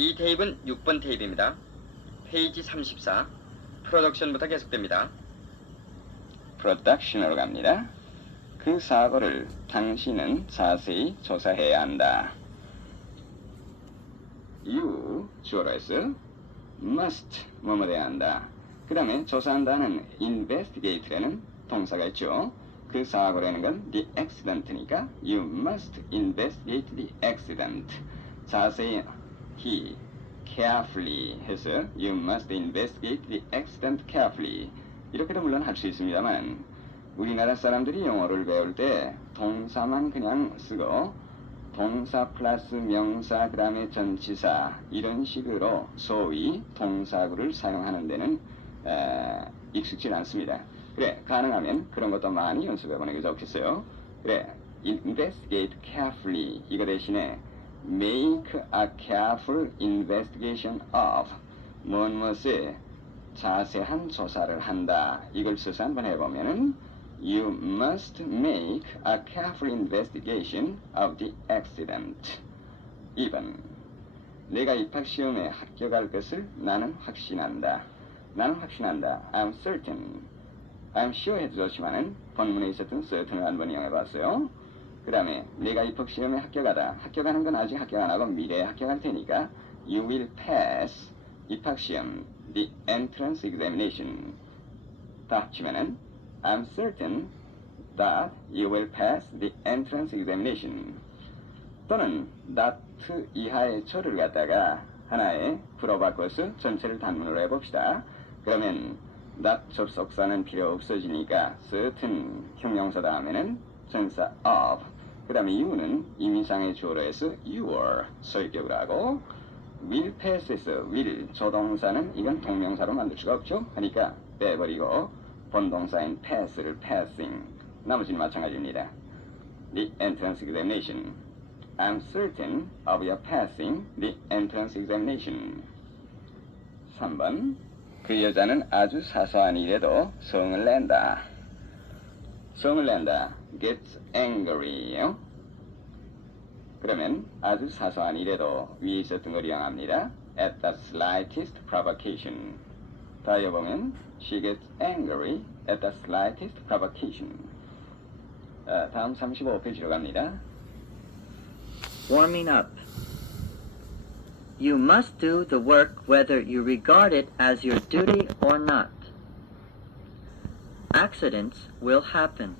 이 테이프는 6번 테이프입니다. 페이지 34. 프로덕션부터 계속됩니다. 프로덕션으로 갑니다. 그 사고를 당신은 자세히 조사해야 한다. You, 주어로 해서 must, 뭐뭐 돼야 한다. 그 다음에 조사한다는 investigate라는 동사가 있죠. 그 사고라는 건 the accident니까 you must investigate the accident. 자세히 carefully 해서 you must investigate the accident carefully. 이렇게도 물론 할 수 있습니다만 우리나라 사람들이 영어를 배울 때 동사만 그냥 쓰고 동사 플러스 명사 그 다음에 전치사 이런 식으로 소위 동사구를 사용하는 데는 익숙지 않습니다. 그래, 가능하면 그런 것도 많이 연습해보는 게 좋겠어요. 그래, investigate carefully 이거 대신에 make a careful investigation of 무엇에 자세한 조사를 한다. 이걸 써서 한번 해보면은 You must make a careful investigation of the accident. 2번. 내가 입학시험에 합격할 것을 나는 확신한다. 나는 확신한다. I'm certain. I'm sure 해도 좋지만은 본문에 있었던 certain을 한번 이용해봤어요. 그 다음에 내가 입학시험에 합격하다. 합격하는 건 아직 합격 안 하고 미래에 합격할 테니까 You will pass 입학시험 the entrance examination. 다 합치면은 I'm certain that you will pass the entrance examination. 또는 that 이하의 조를 갖다가 하나에 불어 바꿔서 전체를 단문으로 해봅시다. 그러면 that 접속사는 필요 없어지니까 certain 형용사 다음에는 전사 of 그 다음에 you는 이민상의 주어로 해서 your 소유격으로 하고 will pass에서 will 조동사는 이건 동명사로 만들 수가 없죠. 그러니까 빼버리고 본동사인 pass를 passing 나머지는 마찬가지입니다. The entrance examination. I'm certain of your passing the entrance examination. 3번. 그 여자는 아주 사소한 일에도 성을 낸다. 성을 낸다. gets angry. 그러면 아주 사소한 일에도 위에 있었던 걸 이용합니다. at the slightest provocation. 다 읽어보면 she gets angry at the slightest provocation. 다음 35페이지로 갑니다. Warming up. You must do the work whether you regard it as your duty or not. Accidents will happen.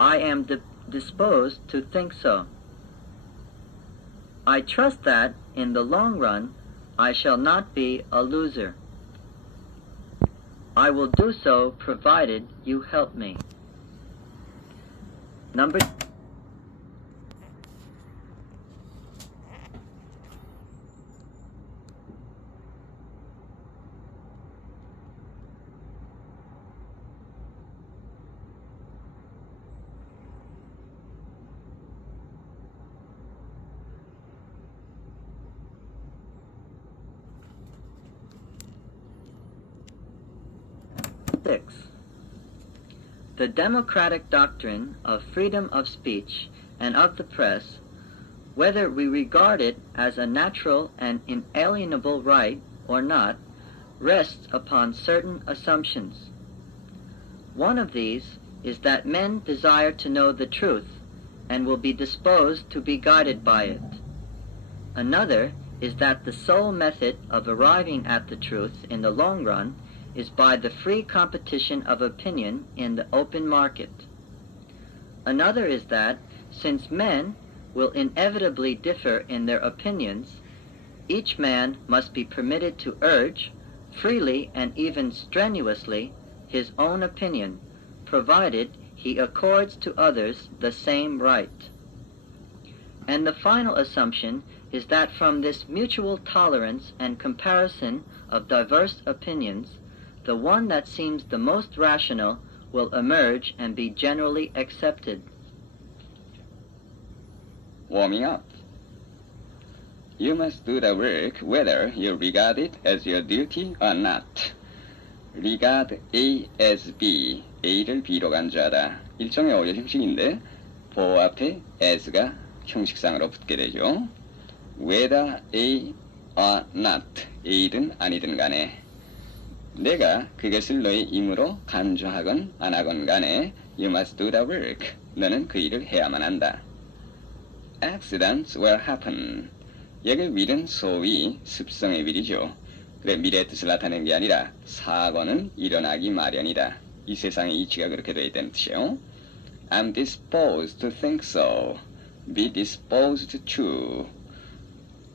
I am disposed to think so. I trust that, in the long run, I shall not be a loser. I will do so provided you help me. Number 6. The democratic doctrine of freedom of speech and of the press, whether we regard it as a natural and inalienable right or not, rests upon certain assumptions. One of these is that men desire to know the truth and will be disposed to be guided by it. Another is that the sole method of arriving at the truth in the long run is by the free competition of opinion in the open market. Another is that, since men will inevitably differ in their opinions, each man must be permitted to urge, freely and even strenuously, his own opinion, provided he accords to others the same right. And the final assumption is that from this mutual tolerance and comparison of diverse opinions, the one that seems the most rational will emerge and be generally accepted. Warming up. You must do the work whether you regard it as your duty or not. regard A as B, A를 B로 간주하다. 일종의 오열 형식인데 보호 앞에 as가 형식상으로 붙게 되죠. whether A or not, A든 아니든 간에 내가 그것을 너의 임무로 간주하건 안 하건 간에 you must do the work. 너는 그 일을 해야만 한다. Accidents will happen. 여기 will은 소위 습성의 will이죠. 그래 미래의 뜻을 나타내는 게 아니라 사고는 일어나기 마련이다. 이 세상의 이치가 그렇게 되어 있다는 뜻이에요. I'm disposed to think so. Be disposed to.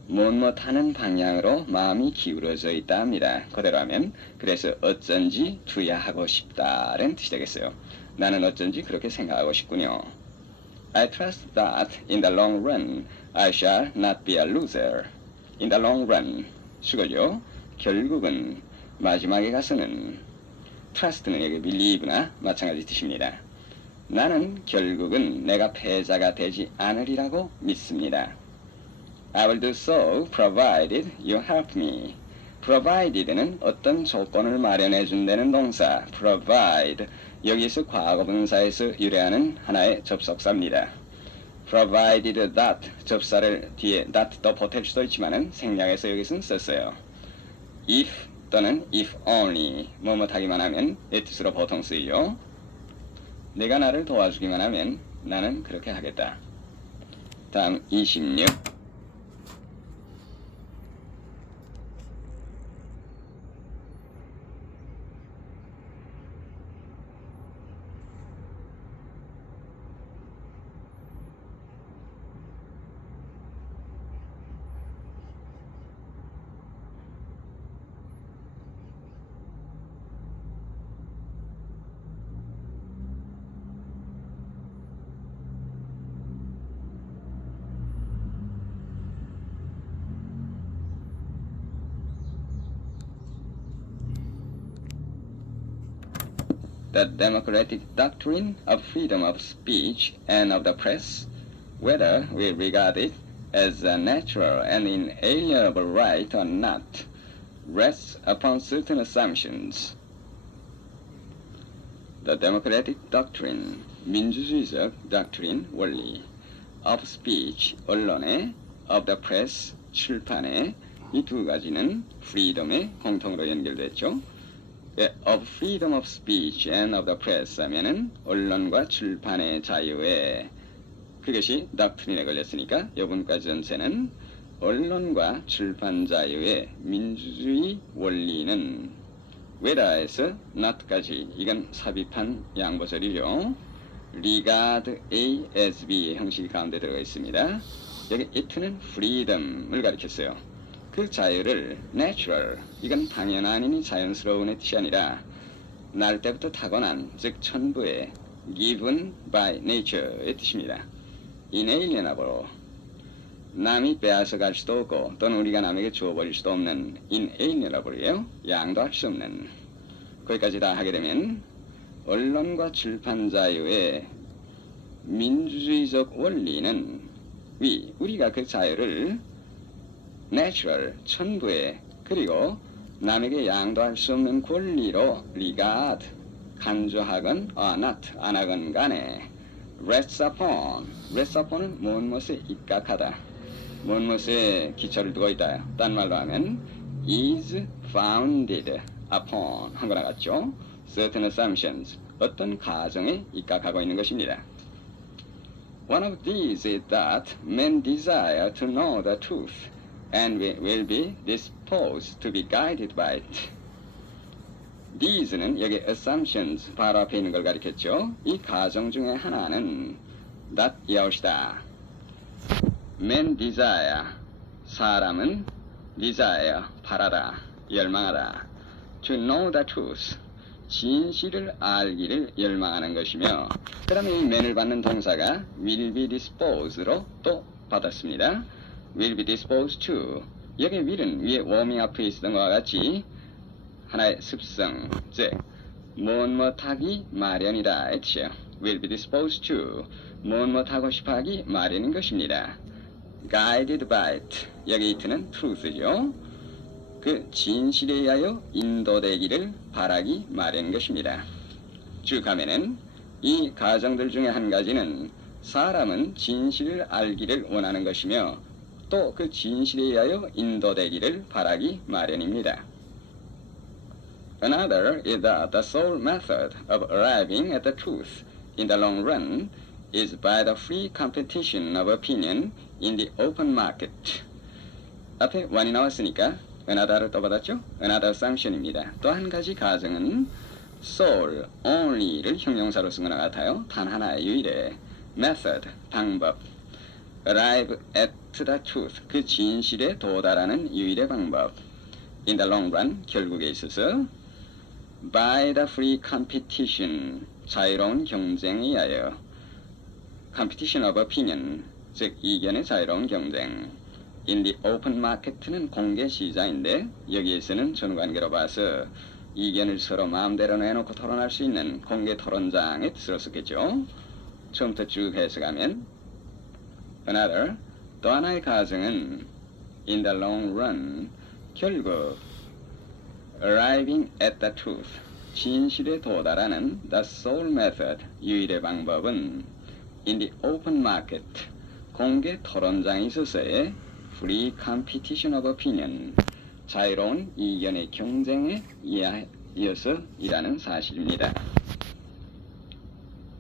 못하는 방향으로 마음이 기울어져 있다 합니다. 그대로 하면 그래서 어쩐지 to야 하고 싶다라는 뜻이 되겠어요. 나는 어쩐지 그렇게 생각하고 싶군요. I trust that in the long run I shall not be a loser. In the long run 수고죠. 결국은 마지막에 가서는 trust는 여기 believe나 마찬가지 뜻입니다. 나는 결국은 내가 패자가 되지 않으리라고 믿습니다. I will do so provided you help me. provided는 어떤 조건을 마련해 준다는 동사 provide 여기서 과거분사에서 유래하는 하나의 접속사입니다. provided that 접사를 뒤에 that 더 보탤 수도 있지만은 생략해서 여기서는 썼어요. if 또는 if only 뭐뭐하기만 하면 이 뜻으로 보통 쓰이죠. 내가 나를 도와주기만 하면 나는 그렇게 하겠다. 다음 26. The democratic doctrine of freedom of speech and of the press, whether we regard it as a natural and inalienable right or not, rests upon certain assumptions. The democratic doctrine, 민주주의적 doctrine, 원리, of speech, 언론의, of the press, 출판의, 이 두 가지는 freedom의 공통으로 연결됐죠. of freedom of speech and of the press 하면은 언론과 출판의 자유에 그것이 doctrine에 걸렸으니까 요번까지 전체는 언론과 출판 자유의 민주주의 원리는 whether에서 not까지 이건 삽입한 양보절이죠. regard A as B 형식 가운데 들어가 있습니다. 여기 it는 freedom을 가리켰어요. 그 자유를 natural, 이건 당연한이니 자연스러운의 뜻이 아니라 날 때부터 타고난, 즉 천부의 given by nature의 뜻입니다. inalienable, 남이 빼앗아 갈 수도 없고 또는 우리가 남에게 주어버릴 수도 없는 inalienable이에요. 양도할 수 없는. 거기까지 다 하게 되면 언론과 출판 자유의 민주주의적 원리는 우리가 그 자유를 natural, 천부의 그리고 남에게 양도할 수 없는 권리로 regard, 간주하건 or not, 안 하건 간에 rests upon은 무엇에 입각하다, 무엇에 기초를 두고 있다. 딴 말로 하면 is founded upon 한 거나 같죠. certain assumptions, 어떤 가정에 입각하고 있는 것입니다. One of these is that men desire to know the truth and we will be disposed to be guided by it. These는 여기 assumptions 바로 앞에 있는 걸 가리켰죠. 이 가정 중에 하나는 that 이것이다. Men desire, 사람은 desire, 바라다, 열망하다. To know the truth, 진실을 알기를 열망하는 것이며 그 다음에 이 men을 받는 동사가 will be disposed로 또 받았습니다. will be disposed to, 여기 will은 위에 warming up에 있었던 것과 같이 하나의 습성, 즉 무엇하기 마련이다 의 뜻이에요. will be disposed to, 무엇하고 싶어하기 마련인 것입니다. guided by it, 여기 it는 truth죠. 그 진실에 의하여 인도되기를 바라기 마련인 것입니다. 쭉 가면은 이 가정들 중에 한 가지는 사람은 진실을 알기를 원하는 것이며 또 그 진실에 의하여 인도되기를 바라기 마련입니다. Another is that the sole method of arriving at the truth in the long run is by the free competition of opinion in the open market. 앞에 one이 나왔으니까 another를 또 받았죠? Another assumption입니다. 또 한 가지 가정은 sole, only를 형용사로 쓴 것과 같아요. 단 하나의 유일의 method, 방법, arrive at the truth, 그 진실에 도달하는 유일의 방법, in the long run, 결국에 있어서 by the free competition, 자유로운 경쟁에 의하여 competition of opinion, 즉 이견의 자유로운 경쟁, in the open market는 공개 시장인데 여기에서는 전관계로 봐서 이견을 서로 마음대로 내놓고 토론할 수 있는 공개 토론장의 뜻으로 썼겠죠. 처음부터 쭉 해석하면 another, 또 하나의 가정은 in the long run, 결국 arriving at the truth, 진실에 도달하는 the sole method, 유일의 방법은 in the open market, 공개 토론장에 있어서의 free competition of opinion, 자유로운 이견의 경쟁에 이어서 일하는 사실입니다.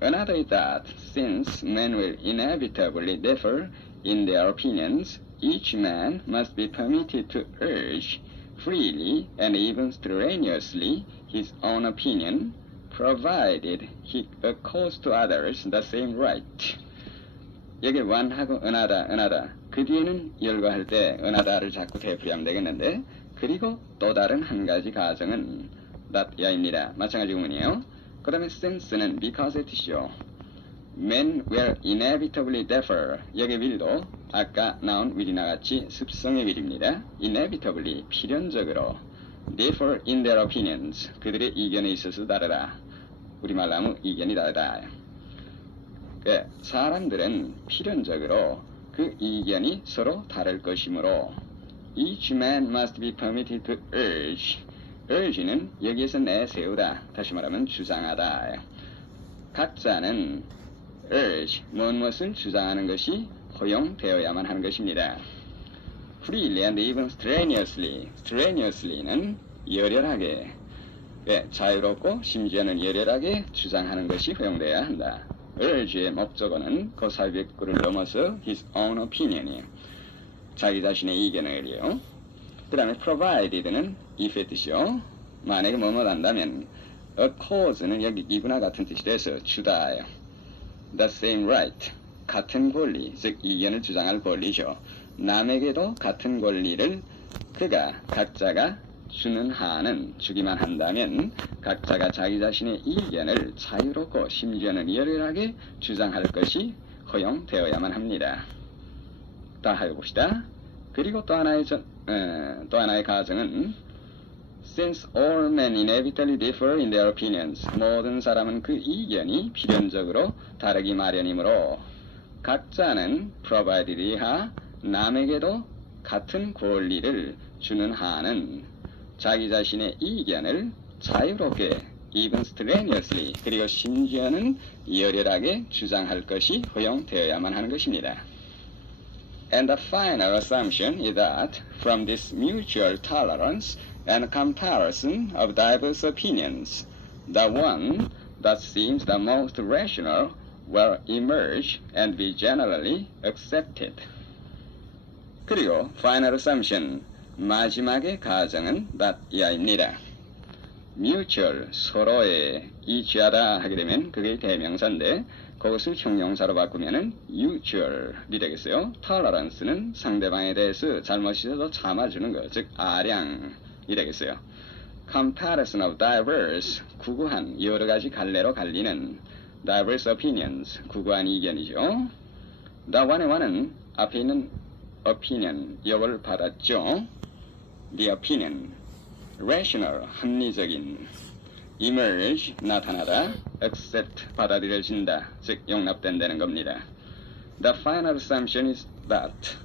Another is that since men will inevitably differ in their opinions, each man must be permitted to urge freely and even strenuously his own opinion, provided he accords to others the same right. 여기 one하고 another, 그 뒤에는 열거할 때 another를 자꾸 되풀이하면 되겠는데, 그리고 또 다른 한 가지 가정은 that 야입니다. 마찬가지 구문이에요. 그 다음에 since는 because의 뜻이죠. Men will inevitably differ. 여기 will도 아까 나온 will이나 같이 습성의 will입니다. inevitably, 필연적으로 differ in their opinions. 그들의 이견에 있어서 다르다. 우리말로 하면 이견이 다르다. 사람들은 필연적으로 그 이견이 서로 다를 것이므로 each man must be permitted to urge. urge는 여기에서 내세우다, 다시 말하면 주장하다. 각자는 urge, 무엇을 주장하는 것이 허용되어야만 하는 것입니다. freely and even strenuously. strenuously는 열혈하게, 자유롭고 심지어는 열혈하게 주장하는 것이 허용되어야 한다. urge의 목적어는 그 사유백구를 넘어서 his own opinion이에요. 자기 자신의 이견을요. 그 다음에 provided는 if의 뜻이요. 만약에 뭐뭐 한다면 accords는 여기 이구나 같은 뜻이 돼서 주다예요. the same right, 같은 권리, 즉 이견을 주장할 권리죠. 남에게도 같은 권리를 각자가 주는 한은 주기만 한다면 각자가 자기 자신의 이견을 자유롭고 심지어는 열혈하게 주장할 것이 허용되어야만 합니다. 다 해봅시다. 그리고 또 하나의 가정은 since all men inevitably differ in their opinions, 모든 사람은 그 이견이 필연적으로 다르기 마련이므로 각자는 provided이하 남에게도 같은 권리를 주는 한은 자기 자신의 이견을 자유롭게 even strenuously, 그리고 심지어는 열혈하게 주장할 것이 허용되어야만 하는 것입니다. And the final assumption is that from this mutual tolerance and comparison of diverse opinions, the one that seems the most rational will emerge and be generally accepted. 그리고 final assumption, 마지막의 가정은 that 이하입니다. mutual, 서로의 이치하다 하게 되면 그게 대명사인데 그것을 형용사로 바꾸면은 mutual이 되겠어요. tolerance는 상대방에 대해서 잘못이라도 참아주는 것, 즉 아량이 되겠어요. comparison of diverse, 구구한 여러 가지 갈래로 갈리는 diverse opinions, 구구한 이견이죠. the one은 앞에 있는 opinion, 역을 받았죠. the opinion, rational, 합리적인, emerge, 나타나다, accept, 받아들여진다, 즉 용납된다는 겁니다. The final assumption is that.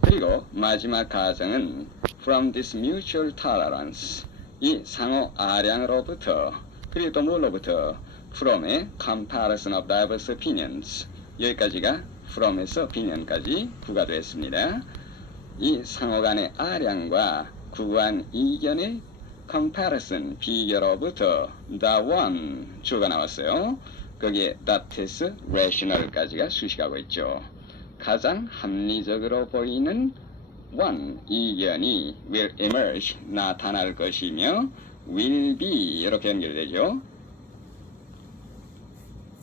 그리고 마지막 가정은 from this mutual tolerance, 이 상호 아량으로부터, 그리고 또 뭘로부터? from의 comparison of diverse opinions, 여기까지가 from에서 opinion까지 부과됐습니다. 이 상호 간의 아량과 구구한 이견의 comparison, 비교로부터 the one, 주어가 나왔어요. 거기에 that is rational까지가 수식하고 있죠. 가장 합리적으로 보이는 one, 이견이 will emerge, 나타날 것이며 will be, 이렇게 연결되죠.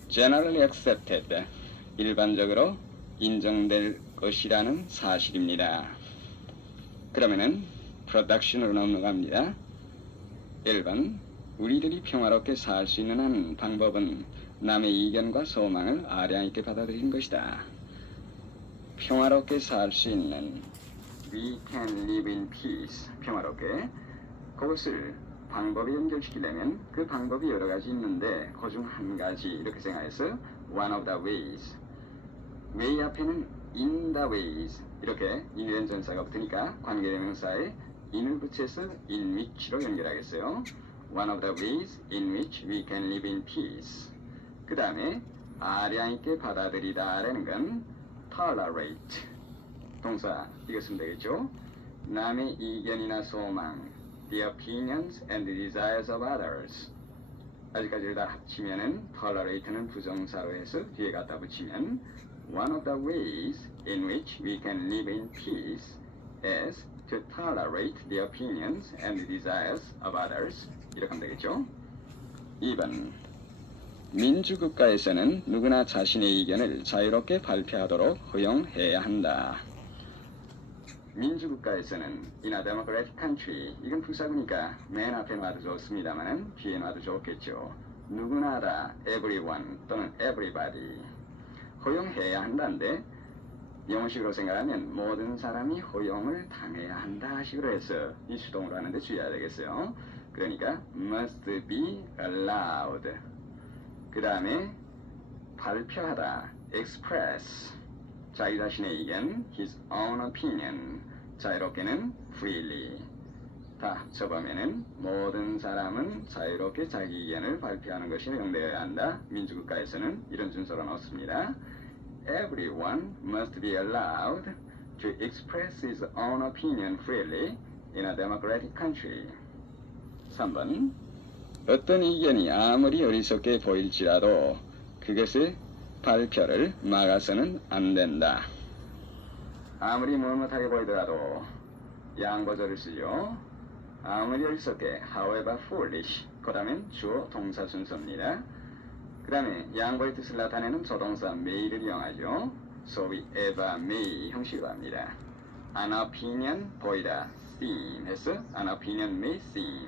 generally accepted, 일반적으로 인정될 것이라는 사실입니다. 그러면은 production으로 넘어갑니다. 1번, 우리들이 평화롭게 살 수 있는 한 방법은 남의 이견과 소망을 아량 있게 받아들이는 것이다. 평화롭게 살 수 있는 we can live in peace, 평화롭게, 그것을 방법에 연결시키려면 그 방법이 여러 가지 있는데 그 중 한 가지 이렇게 생각해서 one of the ways, way 앞에는 in the ways 이렇게 인유엔 전사가 붙으니까 관계대명사에 in을 붙여서 in which로 연결하겠어요. One of the ways in which we can live in peace. 그 다음에 아량 있게 받아들이다라는 건 tolerate, 동사 이거 쓰면 되겠죠. 남의 이견이나 소망, the opinions and the desires of others. 아직까지를 다 합치면은 tolerate는 부정사로 해서 뒤에 갖다 붙이면 one of the ways in which we can live in peace is to tolerate the opinions and the desires of others. 이렇게 하면 되겠죠. 2번, 민주국가에서는 누구나 자신의 의견을 자유롭게 발표하도록 허용해야 한다. 민주국가에서는 in a democratic country, 이건 부사구니까 맨 앞에 놔도 좋습니다만은 뒤에 놔도 좋겠죠. 누구나다, everyone 또는 everybody, 허용해야 한다는데 영어식으로 생각하면 모든 사람이 허용을 당해야 한다 식으로 해서 이 수동으로 하는데 주의해야 되겠어요. 그러니까 must be allowed. 그 다음에 발표하다, express, 자기 자신의 의견, his own opinion, 자유롭게는 freely. 다 합쳐보면은 모든 사람은 자유롭게 자기 의견을 발표하는 것이 허용되어야 한다. 민주국가에서는 이런 준서로 넣습니다. Everyone must be allowed to express his own opinion freely in a democratic country. 3번, 어떤 의견이 아무리 어리석게 보일지라도 그것의 발표를 막아서는 안 된다. 아무리 못못하게 보이더라도 양보절을 쓰죠. 아무리 어리석게, however foolish, 그 다음엔 주어 동사 순서입니다. 그 다음에 양보의 뜻을 나타내는 조동사 may를 이용하죠. 소위 ever may 형식으로 합니다. An opinion 보이다, seem 해서 an opinion may seem.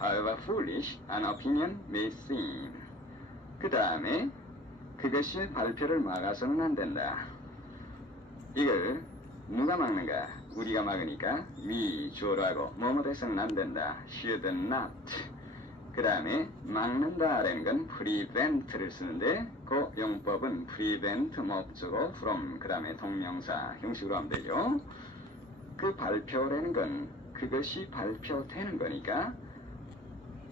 However foolish, an opinion may seem. 그 다음에 그것이 발표를 막아서는 안 된다. 이걸 누가 막는가? 우리가 막으니까 we 주어로 하고 뭐뭐 해서는 안 된다. should not. 그 다음에 막는다라는 건 prevent를 쓰는데 그 용법은 prevent 목적어 from 그 다음에 동명사 형식으로 하면 되죠. 그 발표라는 건 그것이 발표되는 거니까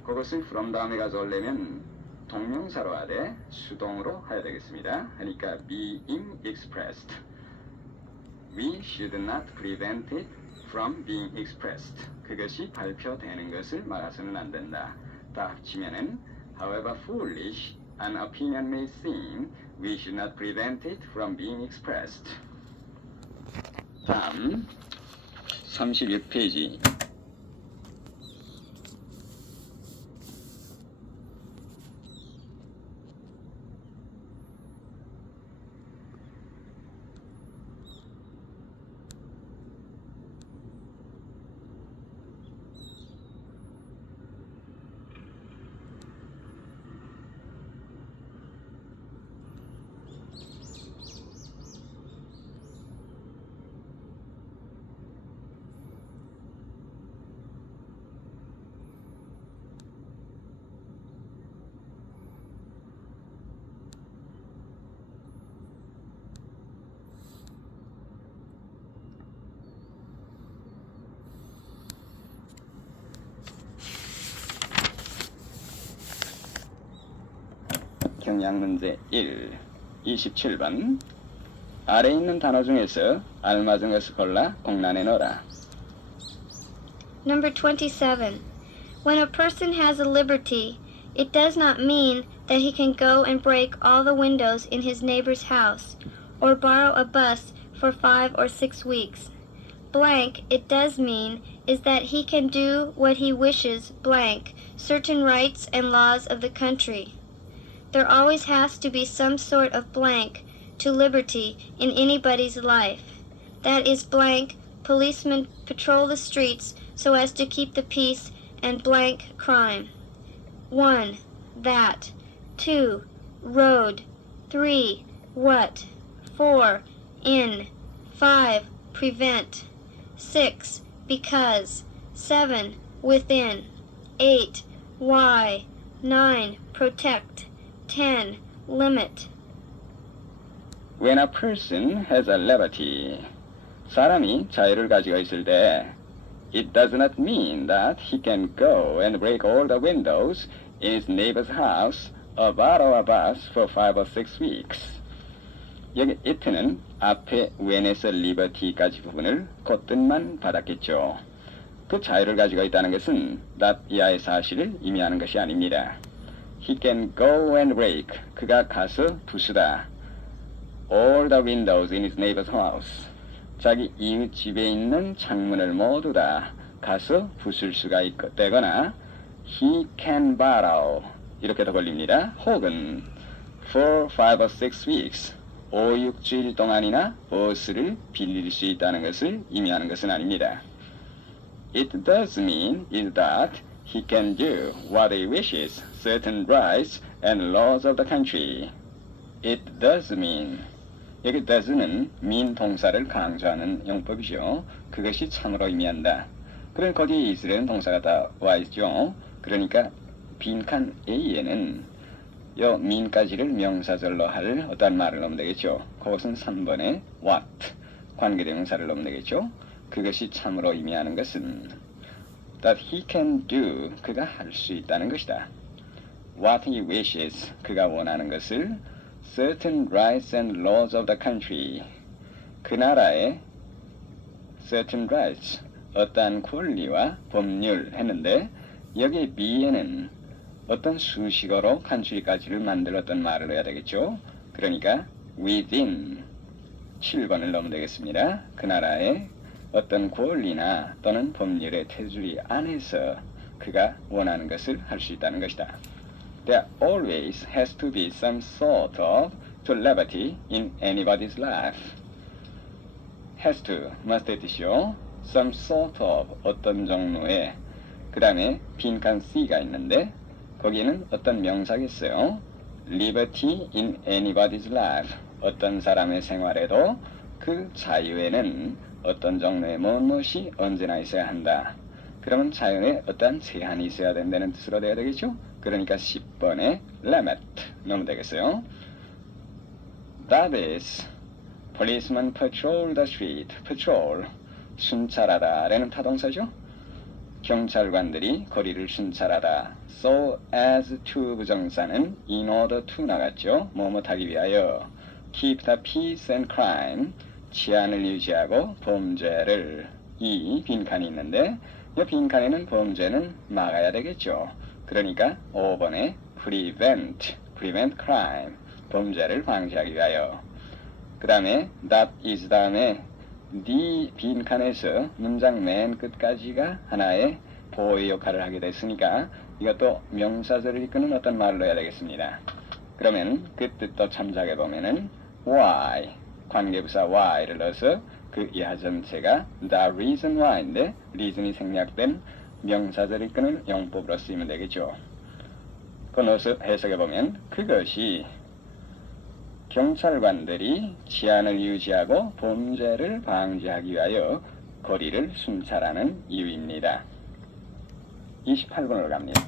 그것을 from 다음에 가져오려면 동명사로 하되 수동으로 해야 되겠습니다. 하니까 being expressed. We should not prevent it from being expressed. 그것이 발표되는 것을 막아서는 안 된다. 다 합치면은 however foolish an opinion may seem, we should not prevent it from being expressed. 다음 36페이지. 경향문제 1, 27번. 아래 있는 단어 중에서 알맞은 것을 골라 공란에 넣어라. Number 27. When a person has a liberty, it does not mean that he can go and break all the windows in his neighbor's house, or borrow a bus for 5 or 6 weeks. Blank, it does mean, is that he can do what he wishes, blank, certain rights and laws of the country. There always has to be some sort of blank to liberty in anybody's life. That is blank, policemen patrol the streets so as to keep the peace and blank crime. 1. That. 2. Road. 3. What. 4. In. 5. Prevent. 6. Because. 7. Within. 8. Why. 9. Protect. 10. Limit. When a person has a liberty, 사람이 자유를 가지고 있을 때 it does not mean that he can go and break all the windows in his neighbor's house or borrow a bus for 5 or 6 weeks. 여기 it는 앞에 when에서 liberty까지 부분을 곧뜻만 받았겠죠. 그 자유를 가지고 있다는 것은 that 이하의 사실을 의미하는 것이 아닙니다. He can go and break. 그가 가서 부수다. all the windows in his neighbor's house. 자기 이웃 집에 있는 창문을 모두 다 가서 부술 수가 되거나 he can borrow 이렇게도 걸립니다. 혹은 for 5 or 6 weeks 5, 6주일 동안이나 버스를 빌릴 수 있다는 것을 의미하는 것은 아닙니다. It does mean is that he can do what he wishes, certain rights and laws of the country. It does mean 여기 does는 mean 동사를 강조하는 용법이죠. 그것이 참으로 의미한다. 그럼 거기에 있으려는 동사가 다 와 있죠. 그러니까 빈칸 A에는 요 mean까지를 명사절로 할 어떤 말을 넣으면 되겠죠. 그것은 3번에 what 관계대명사를 넣으면 되겠죠. 그것이 참으로 의미하는 것은 that he can do 그가 할 수 있다는 것이다. What he wishes 그가 원하는 것을 certain rights and laws of the country 그 나라의 certain rights 어떠한 권리와 법률 했는데 여기 B에는 어떤 수식어로 country까지를 만들었던 말을 해야 되겠죠. 그러니까 within 7번을 넣으면 되겠습니다. 그 나라의 어떤 권리나 또는 법률의 테두리 안에서 그가 원하는 것을 할 수 있다는 것이다. There always has to be some sort of levity in anybody's life. has to, must의 뜻이요. some sort of, 어떤 종류의. 그 다음에 빈칸 C가 있는데 거기에는 어떤 명사가 있어요. liberty in anybody's life. 어떤 사람의 생활에도 그 자유에는 어떤 종류의 무엇이 언제나 있어야 한다. 그러면 자연에 어떤 제한이 있어야 된다는 뜻으로 돼야 되겠죠? 그러니까 10번에 limit 넣으면 되겠어요. That is, policemen patrol the street. patrol, 순찰하다 라는 타동사죠. 경찰관들이 거리를 순찰하다. so as to 부정사는 in order to 나갔죠. 뭐뭐하기 위하여. keep the peace and crime, 치안을 유지하고 범죄를. 이 빈칸이 있는데 이 빈칸에는 범죄는 막아야 되겠죠. 그러니까 5번에 prevent crime, 범죄를 방지하기 위하여. 그 다음에 that is 다음에 네 빈칸에서 문장 맨 끝까지가 하나의 보호의 역할을 하게 됐으니까 이것도 명사절을 이끄는 어떤 말로 해야 되겠습니다. 그러면 그 뜻도 참작해 보면은 why, 관계부사 why를 넣어서 그 이하 전체가 the reason why인데 reason이 생략된 명사절을 이끄는 용법으로 쓰이면 되겠죠. 그거 넣어서 해석해 보면 그것이 경찰관들이 치안을 유지하고 범죄를 방지하기 위하여 거리를 순찰하는 이유입니다. 28번으로 갑니다.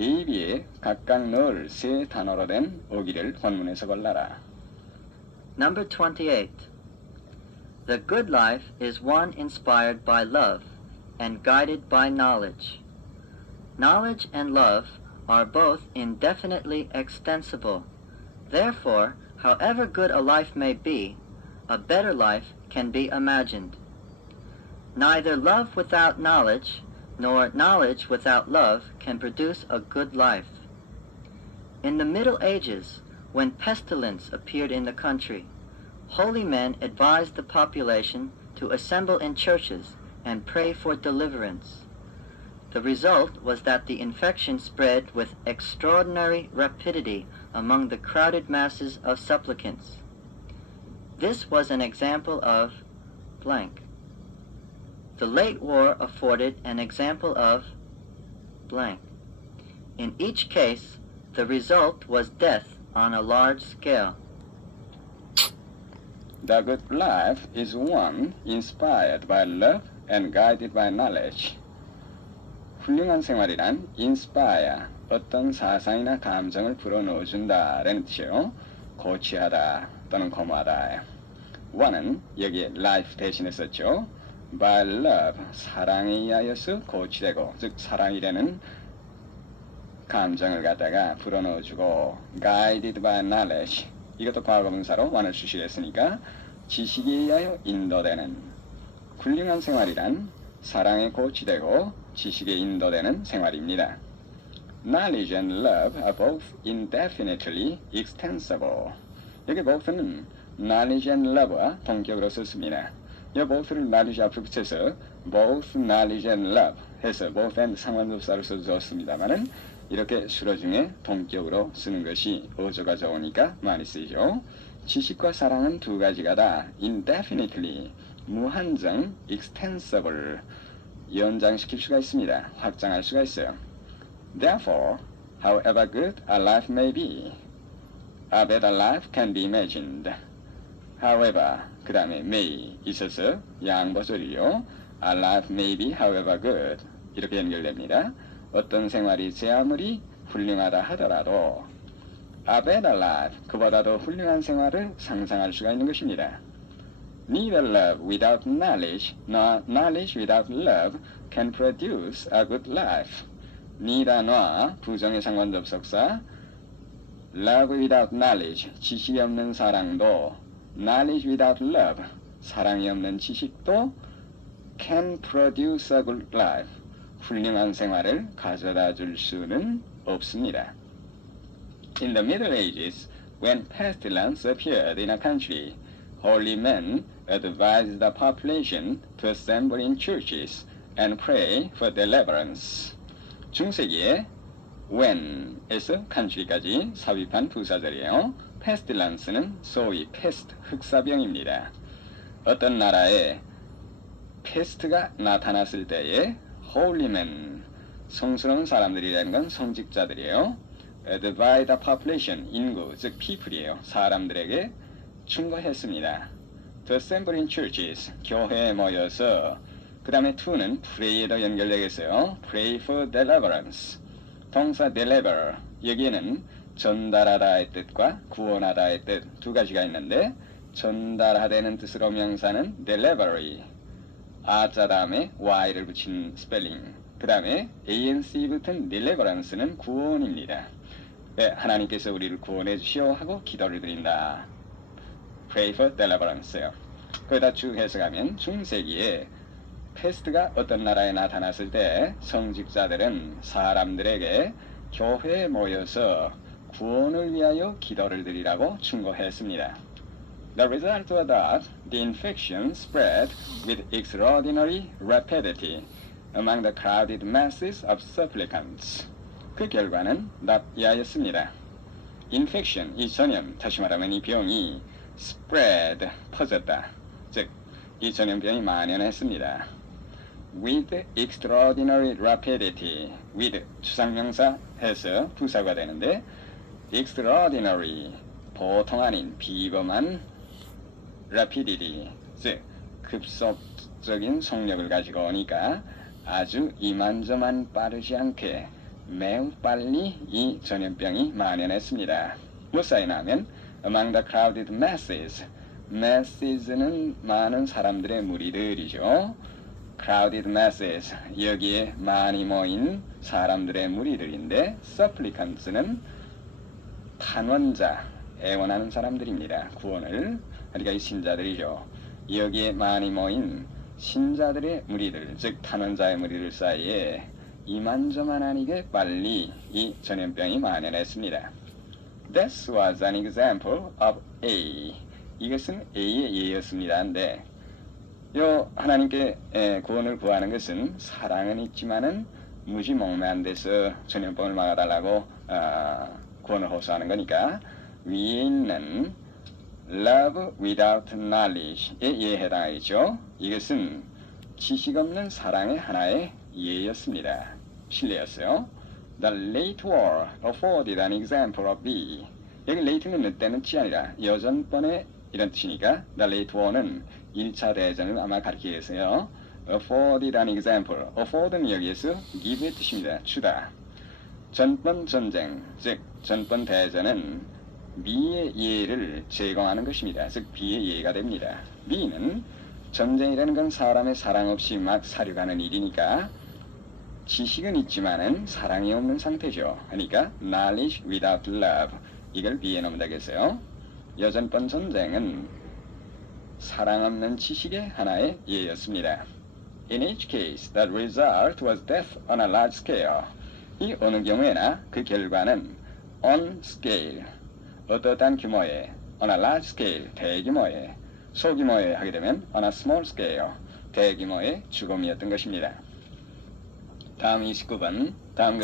A, B에 각각 넣을 세 단어로 된 어기를 본문에서 골라라. Number 28. The good life is one inspired by love and guided by knowledge. Knowledge and love are both indefinitely extensible. Therefore, however good a life may be, a better life can be imagined. Neither love without knowledge nor knowledge without love can produce a good life. In the Middle Ages, when pestilence appeared in the country, holy men advised the population to assemble in churches and pray for deliverance. The result was that the infection spread with extraordinary rapidity among the crowded masses of supplicants. This was an example of blank. The late war afforded an example of blank. In each case, the result was death on a large scale. The good life is one inspired by love and guided by knowledge. 훌륭한 생활이란 inspire, 어떤 사상이나 감정을 불어넣어준다라는 뜻이에요. 고취하다 또는 거모하다. one은 여기에 life 대신에 썼죠. by love, 사랑에 의하여서 고취되고, 즉 사랑이라는 감정을 갖다가 불어넣어주고, guided by knowledge, 이것도 과거분사로 one을 수식했으니까 지식에 의하여 인도되는. 훌륭한 생활이란 사랑에 고취되고 지식에 인도되는 생활입니다. Knowledge and love are both indefinitely extensible. 여기 both는 knowledge and love와 동격으로 썼습니다. 이 both를 knowledge 앞에 붙여서 both knowledge and love 해서 both and 상관접사로 써주었습니다만은 이렇게 수로 중에 동격으로 쓰는 것이 어조가 좋으니까 많이 쓰이죠. 지식과 사랑은 두 가지가 다 indefinitely, 무한정, extensible, 연장시킬 수가 있습니다. 확장할 수가 있어요. Therefore, however good a life may be, a better life can be imagined. However, 그 다음에 may 있어서 양보소리요. A life may be however good 이렇게 연결됩니다. 어떤 생활이 제 아무리 훌륭하다 하더라도 a better life, 그보다 더 훌륭한 생활을 상상할 수가 있는 것입니다. Neither love without knowledge, nor knowledge without love can produce a good life. neither와 부정의 상관접속사 love without knowledge, 지식이 없는 사랑도 knowledge without love, 사랑이 없는 지식도 can produce a good life, 훌륭한 생활을 가져다 줄 수는 없습니다. In the Middle Ages, when pestilence appeared in a country, holy men advised the population to assemble in churches and pray for deliverance. 중세기에 when에서 country까지 삽입한 부사절이에요. pestilence는 소위 pest, 흑사병입니다. 어떤 나라에 pest가 나타났을 때에 holy men, 성스러운 사람들이라는 건 성직자들이에요. advise the population, 인구, 즉 people이에요. 사람들에게 충고했습니다. to assemble in churches, 교회에 모여서, 그 다음에 to는 pray에도 연결되겠어요. pray for deliverance. 동사 deliver, 여기에는 전달하다의 뜻과 구원하다의 뜻 두 가지가 있는데 전달하다는 뜻으로 명사는 delivery, 아자 다음에 y를 붙인 스펠링, 그 다음에 anc 붙은 deliverance는 구원입니다. 네, 하나님께서 우리를 구원해 주시오 하고 기도를 드린다. Pray for deliverance요. 거기다 쭉 해석하면 중세기에 패스트가 어떤 나라에 나타났을 때 성직자들은 사람들에게 교회에 모여서 구원을 위하여 기도를 드리라고 충고했습니다. The result was that the infection spread with extraordinary rapidity among the crowded masses of supplicants. 그 결과는 이하였습니다. Infection, 이 전염, 다시 말하면 이 병이 spread, 퍼졌다. 즉, 이 전염병이 만연했습니다. With extraordinary rapidity, with 추상명사 해서 부사가 되는데 extraordinary, 보통 아닌 비범한 rapidity, 즉 급속적인 속력을 가지고 오니까 아주 이만저만 빠르지 않게 매우 빨리 이 전염병이 만연했습니다. 무사히 나면 among the crowded masses, masses는 많은 사람들의 무리들이죠. crowded masses, 여기에 많이 모인 사람들의 무리들인데 supplicants는 탄원자, 애원하는 사람들입니다. 구원을, 그러니까 이 신자들이죠. 여기에 많이 모인 신자들의 무리들, 즉 탄원자의 무리들 사이에 이만저만 아니게 빨리 이 전염병이 만연했습니다. This was an example of A. 이것은 A의 예였습니다. 근데 요 하나님께 구원을 구하는 것은 사랑은 있지만은 무지몽매한 데서 전염병을 막아달라고 구원을 호소하는 거니까 위에 있는 love without knowledge의 예에 해당하겠죠. 이것은 지식 없는 사랑의 하나의 예였습니다. 신뢰였어요. The late war afforded an example of B. 여기 late는 늦때는 치 아니라 여전번에 이런 뜻이니까 the late war는 1차 대전을 아마 가리키기 위해서요. afforded an example. afford는 여기에서 give의 뜻입니다. 주다. 전번 전쟁, 즉 전번 대전은 B의 예를 제공하는 것입니다. 즉 B의 예가 됩니다. B는 전쟁이라는 건 사람의 사랑 없이 막 사려가는 일이니까 지식은 있지만은 사랑이 없는 상태죠. 그러니까 knowledge without love. 이걸 B에 넣으면 되겠어요. 여전번 전쟁은 사랑 없는 지식의 하나의 예였습니다. In each case, the result was death on a large scale. 이 어느 경우에나 그 결과는 on scale, 어떠한 규모의, on a large scale, 대규모의, 소규모의 하게 되면 on a small scale, 대규모의 죽음이었던 것입니다. 다음 29번, 다음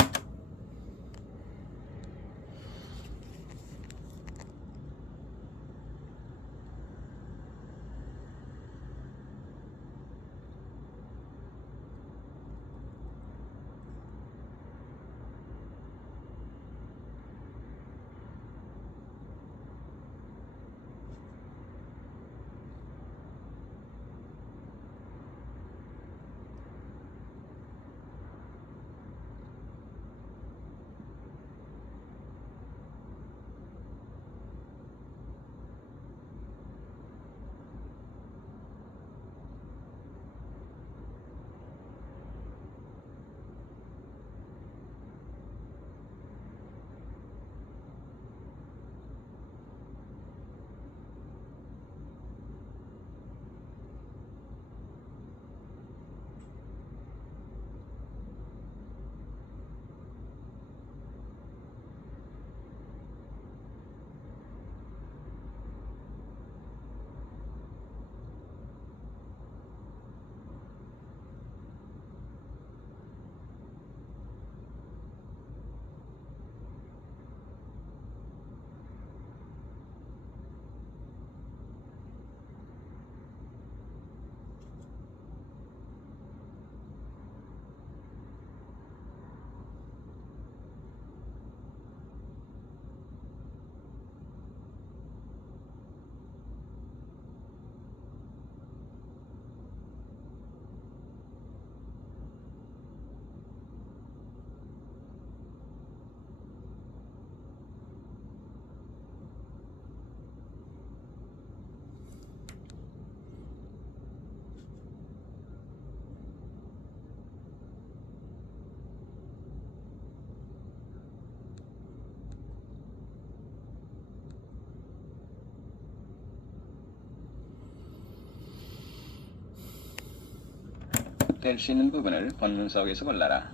될 수 있는 부분을 본문 속에서 골라라.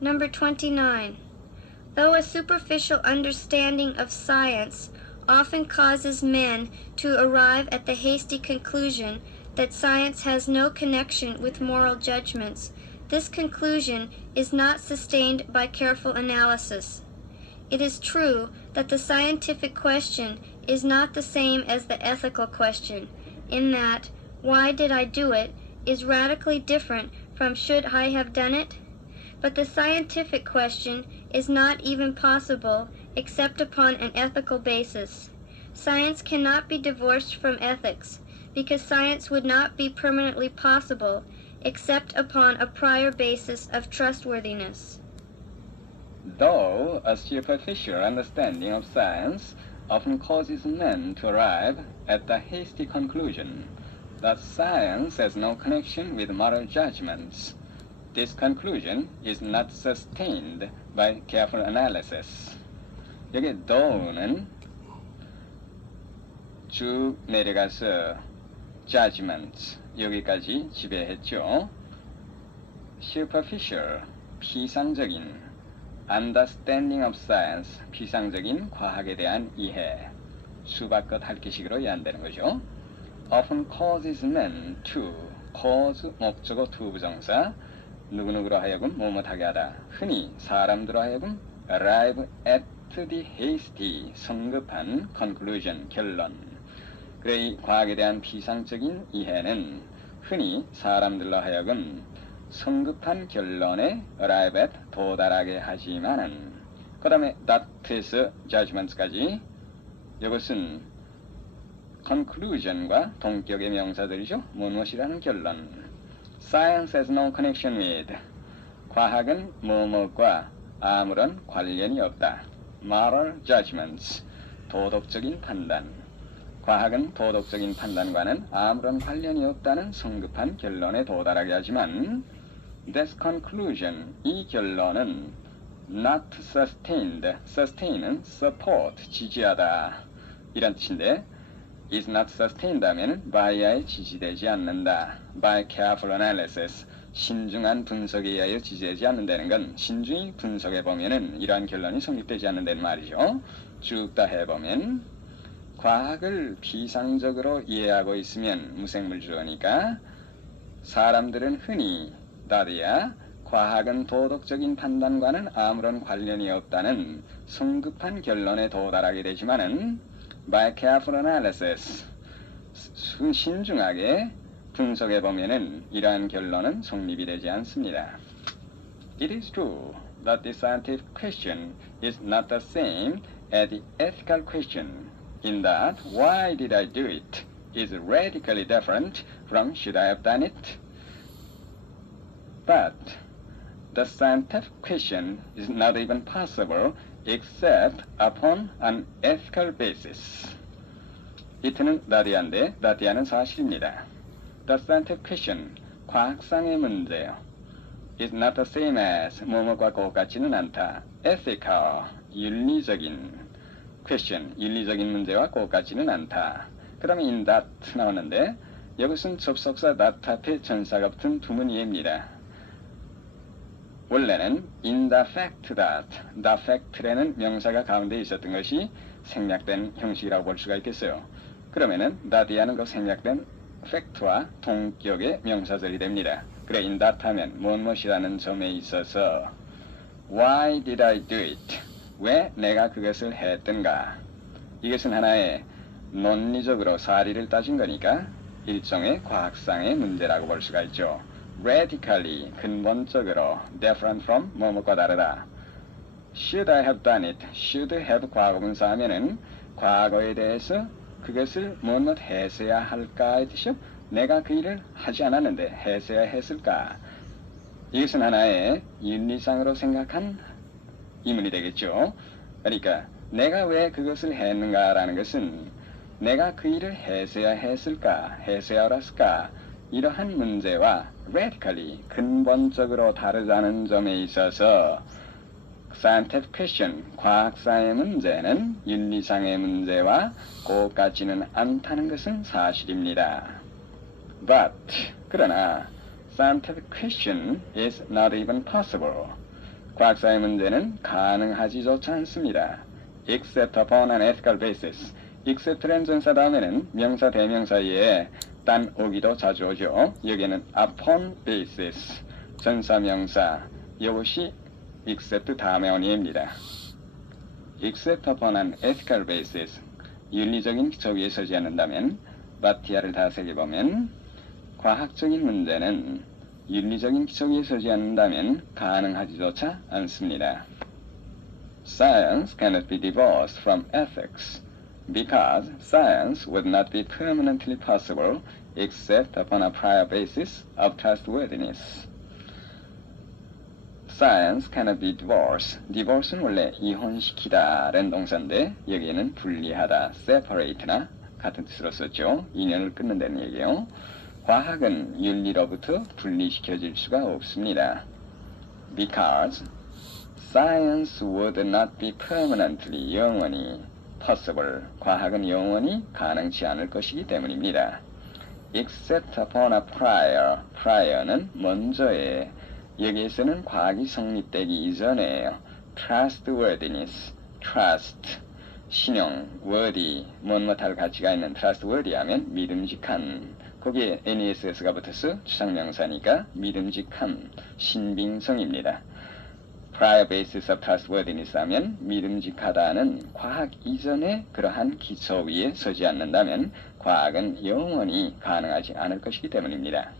Number 29. Though a superficial understanding of science often causes men to arrive at the hasty conclusion that science has no connection with moral judgments, this conclusion is not sustained by careful analysis. It is true that the scientific question is not the same as the ethical question, in that, why did I do it, is radically different from should I have done it? But the scientific question is not even possible except upon an ethical basis. Science cannot be divorced from ethics, because science would not be permanently possible except upon a prior basis of trustworthiness. Though a superficial understanding of science often causes men to arrive at the hasty conclusion that science has no connection with moral judgments, this conclusion is not sustained by careful analysis. 여기 though는 쭉 내려가서 judgment 여기까지 지배했죠. superficial 피상적인 understanding of science 피상적인 과학에 대한 이해 수박껏 핥기식으로 이해한다는 거죠. often causes men to cause 목적어 to 부정사 누구누구로 하여금 뭐뭐하게 하다 흔히 사람들로 하여금 arrive at the hasty 성급한 conclusion 결론 그래 이 과학에 대한 피상적인 이해는 흔히 사람들로 하여금 성급한 결론에 arrive at 도달하게 하지만은 그 다음에 that에서 judgments까지 이것은 conclusion과 동격의 명사들이죠. 무엇이라는 결론 Science has no connection with 과학은 뭐뭐과 아무런 관련이 없다. Moral judgments 도덕적인 판단 과학은 도덕적인 판단과는 아무런 관련이 없다는 성급한 결론에 도달하게 하지만 This conclusion 이 결론은 not sustained sustain은 support 지지하다 이런 뜻인데 is not sustained 하면 by에 지지되지 않는다. by careful analysis 신중한 분석에 의하여 지지되지 않는다는 건 신중히 분석해 보면은 이러한 결론이 성립되지 않는다는 말이죠. 쭉 다 해보면 과학을 피상적으로 이해하고 있으면 무생물주어니까 사람들은 흔히 나디야 과학은 도덕적인 판단과는 아무런 관련이 없다는 성급한 결론에 도달하게 되지만은 by careful analysis 신중하게 분석해 보면은 이러한 결론은 성립이 되지 않습니다. It is true that the scientific question is not the same as the ethical question in that why did I do it is radically different from should I have done it. But the scientific question is not even possible except upon an ethical basis. 이트는 나디아인데 나디아는 사실입니다. The scientific question, 과학상의 문제요. is not the same as 뭐뭐과 똑같지는 않다. ethical, 윤리적인 question, 윤리적인 문제와 똑같지는 않다. 그 다음에 in that 나오는데 이것은 접속사 that 앞에 전사가 붙은 두문이입니다. 원래는 in the fact that, the fact라는 명사가 가운데 있었던 것이 생략된 형식이라고 볼 수가 있겠어요. 그러면은 that이라는 그 생략된 fact와 동격의 명사절이 됩니다. 그래 in that 하면 무엇이라는 점에 있어서 why did I do it? 왜 내가 그것을 했던가? 이것은 하나의 논리적으로 사리를 따진 거니까 일종의 과학상의 문제라고 볼 수가 있죠. radically 근본적으로 different from 뭐뭐과 다르다. should I have done it? should have 과거분사 하면은 과거에 대해서 그것을 뭐뭐 했어야 할까의 뜻이요. 내가 그 일을 하지 않았는데 했어야 했을까? 이것은 하나의 윤리상으로 생각한 이문이 되겠죠. 그러니까 내가 왜 그것을 했는가라는 것은 내가 그 일을 했어야 했을까? 했어야 알았을까? 이러한 문제와 radically 근본적으로 다르다는 점에 있어서 scientific question 과학상의 문제는 윤리상의 문제와 똑같지는 않다는 것은 사실입니다. But 그러나 scientific question is not even possible. 과학상의 문제는 가능하지조차 않습니다. Except upon an ethical basis. except라는 전사 다음에는 명사 대명사에 딴 오기도 자주 오죠. 여기에는 upon basis 전사 명사 이것이 except 다음에 온 예입니다. except upon an ethical basis 윤리적인 기초 위에 서지 않는다면 바티아를 다 새겨보면 과학적인 문제는 윤리적인 기초 위에 서지 않는다면 가능하지조차 않습니다. Science cannot be divorced from ethics. Because science would not be permanently possible except upon a prior basis of trustworthiness. Science cannot be divorced. divorce는 원래 이혼시키다라는 동사인데 여기에는 분리하다, separate나 같은 뜻으로 썼죠. 인연을 끊는다는 얘기예요. 과학은 윤리로부터 분리시켜질 수가 없습니다. Because science would not be permanently, 영원히 possible, 과학은 영원히 가능치 않을 것이기 때문입니다. Except upon a prior, prior는 먼저에, 여기에서는 과학이 성립되기 이전에요. Trustworthiness, trust, 신용, worthy, 뭐뭐할 가치가 있는 trustworthy 하면 믿음직한, 거기에 NESS가 붙어서 추상명사니까 믿음직한, 신빙성입니다. Prior basis of trustworthiness 하면 믿음직하다는 과학 이전에 그러한 기초 위에 서지 않는다면 과학은 영원히 가능하지 않을 것이기 때문입니다.